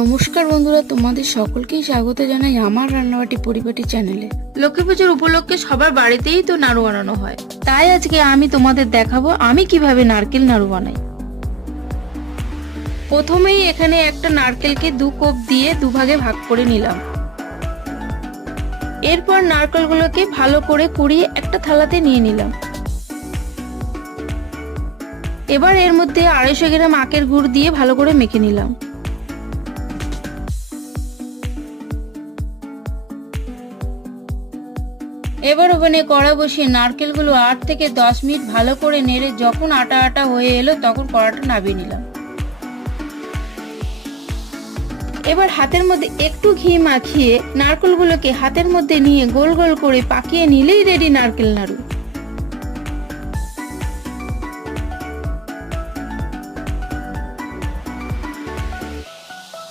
নমস্কার বন্ধুরা, তোমাদের সকলকেই স্বাগত জানাই আমার রান্নাবাটি পরিপাটি চ্যানেলে। লক্ষ্মী পুজোর উপলক্ষে সবার বাড়িতেই তো নাড়ু বানানো হয়, তাই আজকে আমি তোমাদের দেখাবো আমি কিভাবে নারকেল নাড়ু বানাই। প্রথমেই এখানে একটা নারকেলকে 2 কোপ দিয়ে দুভাগে ভাগ করে নিলাম। এরপর নারকেলগুলোকে ভালো করে কুড়িয়ে একটা থালাতে নিয়ে নিলাম। এবার এর মধ্যে 250 গ্রাম আখের গুড় দিয়ে ভালো করে মেখে নিলাম। এবার ওভেনে কড়া বসিয়ে নারকেলগুলো 8 থেকে 10 মিনিট ভালো করে নেড়ে যখন আটা আটা হয়ে এলো তখন কড়াটা নামিয়ে নিলাম। এবার হাতের মধ্যে একটু ঘি মাখিয়ে নারকেলগুলোকে হাতের মধ্যে নিয়ে গোল গোল করে পাকিয়ে নিলেই রেডি নারকেল নাড়ু।